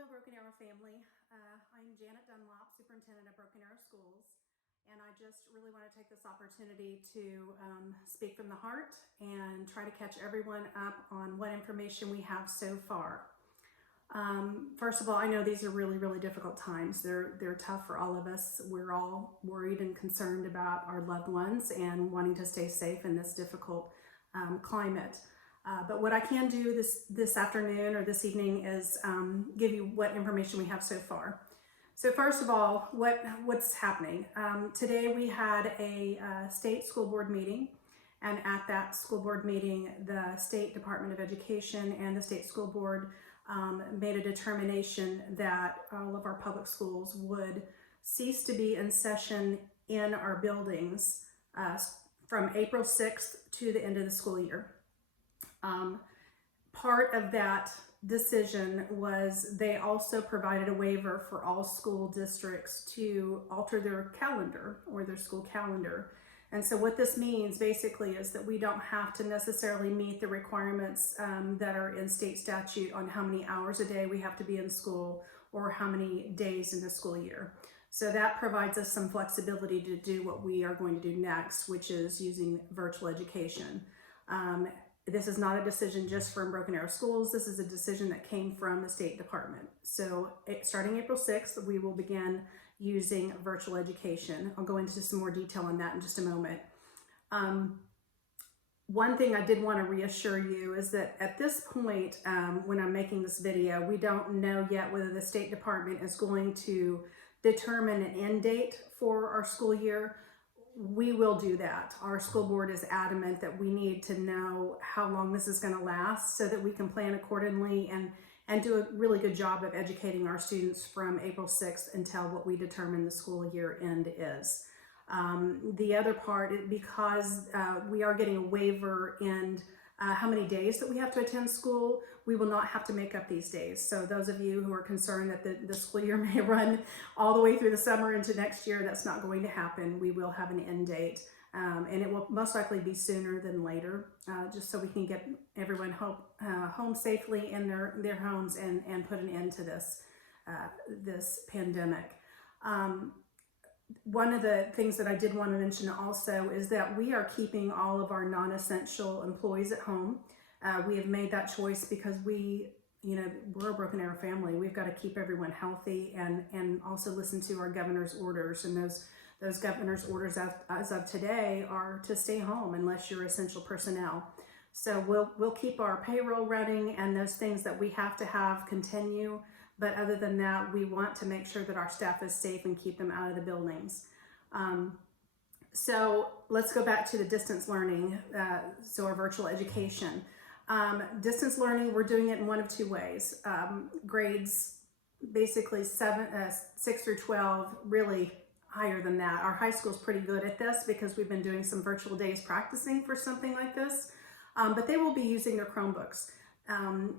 Hello, Broken Arrow family. I'm Janet Dunlop, Superintendent of Broken Arrow Schools, and I just really want to take this opportunity to speak from the heart and try to catch everyone up on what information we have so far. First of all, I know these are really difficult times. They're tough for all of us. We're all worried and concerned about our loved ones and wanting to stay safe in this difficult climate. But what I can do this afternoon or this evening is give you what information we have so far. So first of all, what's happening? Today we had a state school board meeting, and at that school board meeting, the State Department of Education and the state school board made a determination that all of our public schools would cease to be in session in our buildings from April 6th to the end of the school year. Part of that decision was they also provided a waiver for all school districts to alter their calendar or their school calendar. And so what this means basically is that we don't have to necessarily meet the requirements that are in state statute on how many hours a day we have to be in school or how many days in the school year. So that provides us some flexibility to do what we are going to do next, which is using virtual education. This is not a decision just from Broken Arrow Schools. This is a decision that came from the State Department. So starting April 6th, we will begin using virtual education. I'll go into some more detail on that in just a moment. One thing I did want to reassure you is that at this point, when I'm making this video, we don't know yet whether the State Department is going to determine an end date for our school year. We will do that. Our school board is adamant that we need to know how long this is going to last so that we can plan accordingly and do a really good job of educating our students from April 6th until what we determine the school year end is. The other part, because we are getting a waiver in how many days that we have to attend school, we will not have to make up these days. So those of you who are concerned that the school year may run all the way through the summer into next year, that's not going to happen. We will have an end date, and it will most likely be sooner than later, just so we can get everyone home safely in their homes and put an end to this pandemic. One of the things that I did want to mention also is that we are keeping all of our non-essential employees at home. We have made that choice because we're a Broken Arrow family. We've got to keep everyone healthy and also listen to our governor's orders. And those governor's orders as of today are to stay home unless you're essential personnel. So we'll keep our payroll running and those things that we have to have continue. But other than that, we want to make sure that our staff is safe and keep them out of the buildings. So let's go back to the distance learning, so our virtual education. Distance learning, we're doing it in one of two ways. Grades basically 6 through 12, really higher than that. Our high school's pretty good at this because we've been doing some virtual days practicing for something like this. But they will be using their Chromebooks.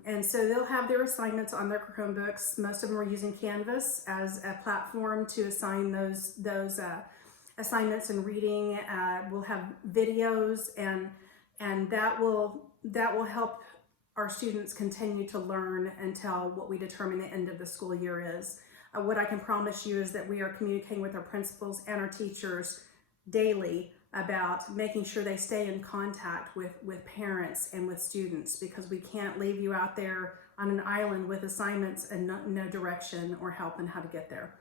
And so they'll have their assignments on their Chromebooks. Most of them are using Canvas as a platform to assign those assignments and reading. We'll have videos and that will help our students continue to learn until what we determine the end of the school year is. What I can promise you is that we are communicating with our principals and our teachers daily about making sure they stay in contact with parents and with students, because we can't leave you out there on an island with assignments and no direction or help in how to get there.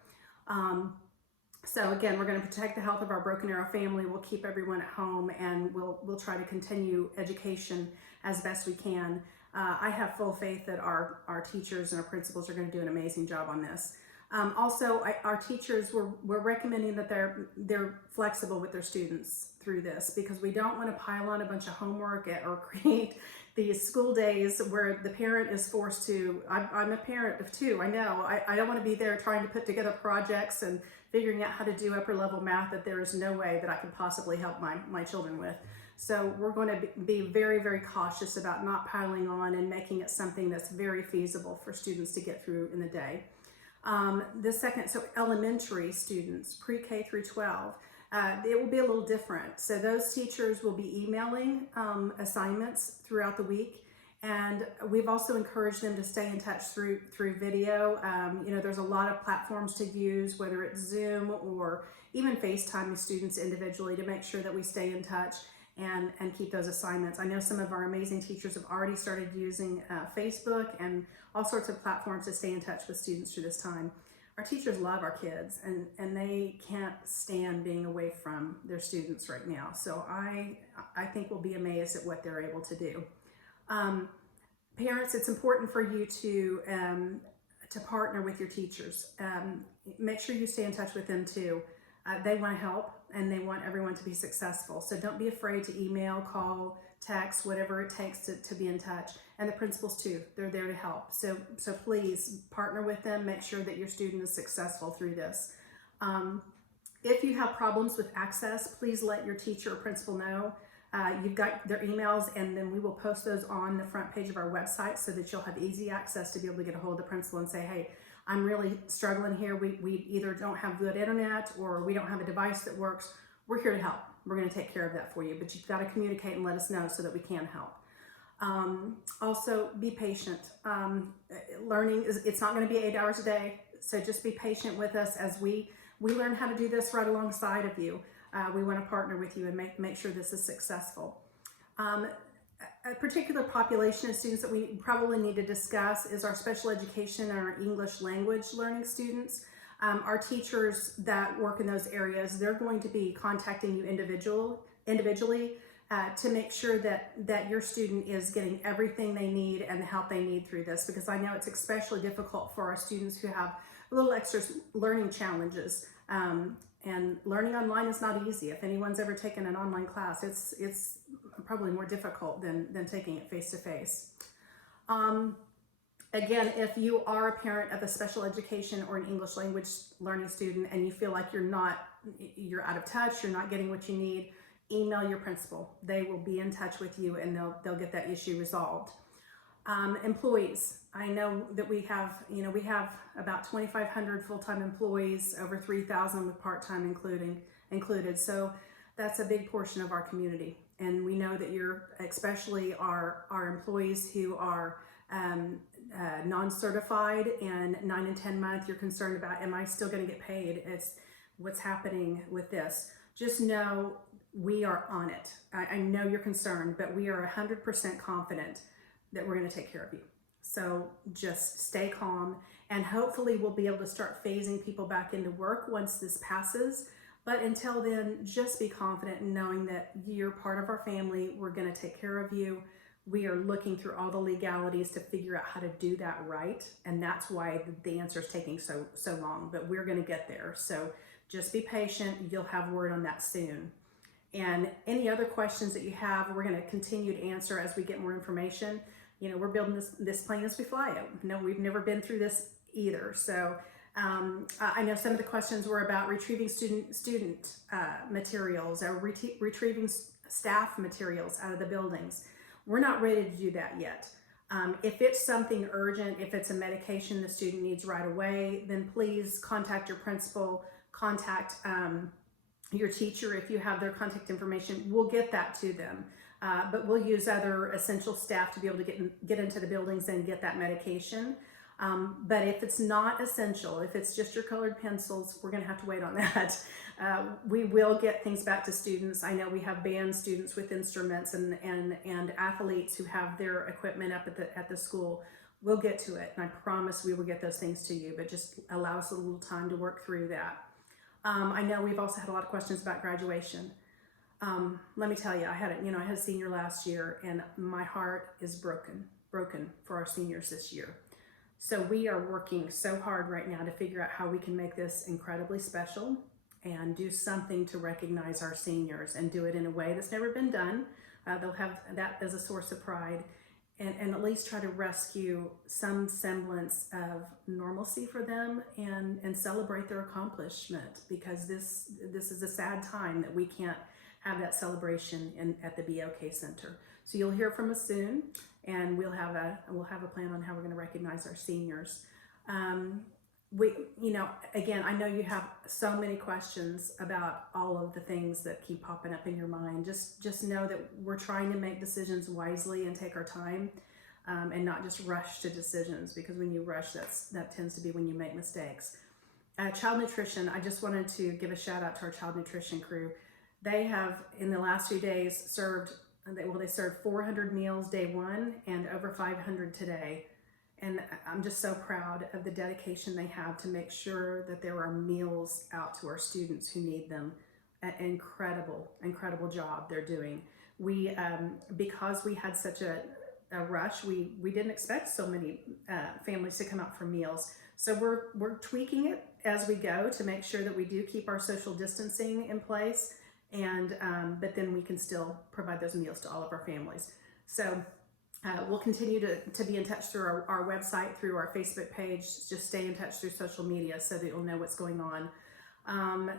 So again, we're going to protect the health of our Broken Arrow family. We'll keep everyone at home and we'll try to continue education as best we can. I have full faith that our teachers and our principals are going to do an amazing job on this. Also, our teachers, we're recommending that they're flexible with their students through this, because we don't want to pile on a bunch of homework or create these school days where the parent is forced to. I'm a parent of two. I know I don't want to be there trying to put together projects and figuring out how to do upper level math that there is no way that I can possibly help my children with. So we're going to be very cautious about not piling on and making it something that's very feasible for students to get through in the day. So elementary students, pre-K through 12, it will be a little different. So those teachers will be emailing assignments throughout the week, And we've also encouraged them to stay in touch through video. There's a lot of platforms to use, whether it's Zoom or even FaceTime with students individually, to make sure that we stay in touch and keep those assignments. I know some of our amazing teachers have already started using Facebook and all sorts of platforms to stay in touch with students through this time. Our teachers love our kids, and they can't stand being away from their students right now. So I think we'll be amazed at what they're able to do. Parents, it's important for you to partner with your teachers. Make sure you stay in touch with them too. They want to help, and they want everyone to be successful. So don't be afraid to email, call, text, whatever it takes to be in touch. And the principals too, they're there to help. So please partner with them. Make sure that your student is successful through this. If you have problems with access, please let your teacher or principal know. You've got their emails, and then we will post those on the front page of our website so that you'll have easy access to be able to get a hold of the principal and say, hey, I'm really struggling here. We either don't have good internet or we don't have a device that works. We're here to help. We're going to take care of that for you, but you've got to communicate and let us know so that we can help. Also, be patient. Learning it's not going to be 8 hours a day, so just be patient with us as we learn how to do this right alongside of you. We want to partner with you and make sure this is successful. A particular population of students that we probably need to discuss is our special education and our English language learning students. Our teachers that work in those areas, they're going to be contacting you individually to make sure that your student is getting everything they need and the help they need through this, because I know it's especially difficult for our students who have a little extra learning challenges. And learning online is not easy. If anyone's ever taken an online class, it's probably more difficult than taking it face-to-face. Again, if you are a parent of a special education or an English language learning student and you feel like you're out of touch, you're not getting what you need, email your principal. They will be in touch with you, and they'll get that issue resolved. Employees, I know that we have about 2,500 full-time employees, over 3,000 with part-time included. So that's a big portion of our community. And we know that especially our employees who are non-certified and 9 and 10 month, you're concerned about, am I still going to get paid? It's what's happening with this. Just know we are on it. I know you're concerned, but we are 100% confident that we're going to take care of you. So just stay calm, and hopefully we'll be able to start phasing people back into work once this passes. But until then, just be confident in knowing that you're part of our family. We're going to take care of you. We are looking through all the legalities to figure out how to do that right. And that's why the answer is taking so long, but we're going to get there. So just be patient. You'll have word on that soon. And any other questions that you have, we're going to continue to answer as we get more information. We're building this plane as we fly it. No, we've never been through this either. So I know some of the questions were about retrieving student materials or retrieving staff materials out of the buildings. We're not ready to do that yet. If it's something urgent, if it's a medication the student needs right away, then please contact your principal, contact your teacher if you have their contact information. We'll get that to them. But we'll use other essential staff to be able to get into the buildings and get that medication. But if it's not essential, if it's just your colored pencils, we're going to have to wait on that. We will get things back to students. I know we have band students with instruments and athletes who have their equipment up at the school. We'll get to it, and I promise we will get those things to you, but just allow us a little time to work through that. I know we've also had a lot of questions about graduation. Let me tell you, I had a senior last year, and my heart is broken for our seniors this year. So we are working so hard right now to figure out how we can make this incredibly special and do something to recognize our seniors and do it in a way that's never been done. They'll have that as a source of pride, and at least try to rescue some semblance of normalcy for them and celebrate their accomplishment, because this is a sad time that we can't have that celebration at the BOK Center. So you'll hear from us soon, and we'll have a plan on how we're going to recognize our seniors. Again, I know you have so many questions about all of the things that keep popping up in your mind. Just know that we're trying to make decisions wisely and take our time. and not just rush to decisions, because when you rush, that tends to be when you make mistakes. Child nutrition, I just wanted to give a shout out to our child nutrition crew. They have, in the last few days, they served 400 meals day one and over 500 today. And I'm just so proud of the dedication they have to make sure that there are meals out to our students who need them. An incredible job they're doing. We, because we had such a rush, we didn't expect so many families to come out for meals. So we're tweaking it as we go to make sure that we do keep our social distancing in place, and but then we can still provide those meals to all of our families. So we'll continue to be in touch through our website, through our Facebook page. Just stay in touch through social media so that you'll know what's going on.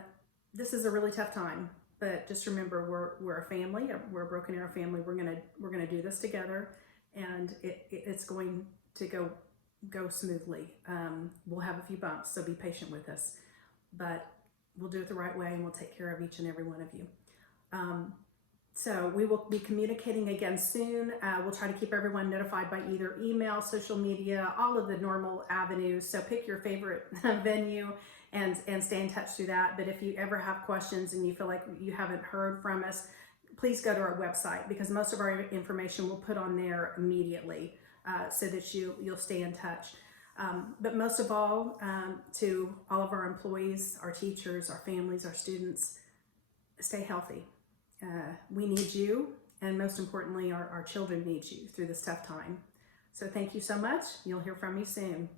This is a really tough time, but just remember, we're a family. We're a Broken Arrow family. We're gonna do this together, and it's going to go smoothly. We'll have a few bumps, so be patient with us, but we'll do it the right way, and we'll take care of each and every one of you. So we will be communicating again soon. We'll try to keep everyone notified by either email, social media, all of the normal avenues. So pick your favorite venue and stay in touch through that. But if you ever have questions and you feel like you haven't heard from us, please go to our website, because most of our information we'll put on there immediately, so that you'll stay in touch. But most of all, to all of our employees, our teachers, our families, our students, stay healthy. We need you, and most importantly, our children need you through this tough time. So thank you so much. You'll hear from me soon.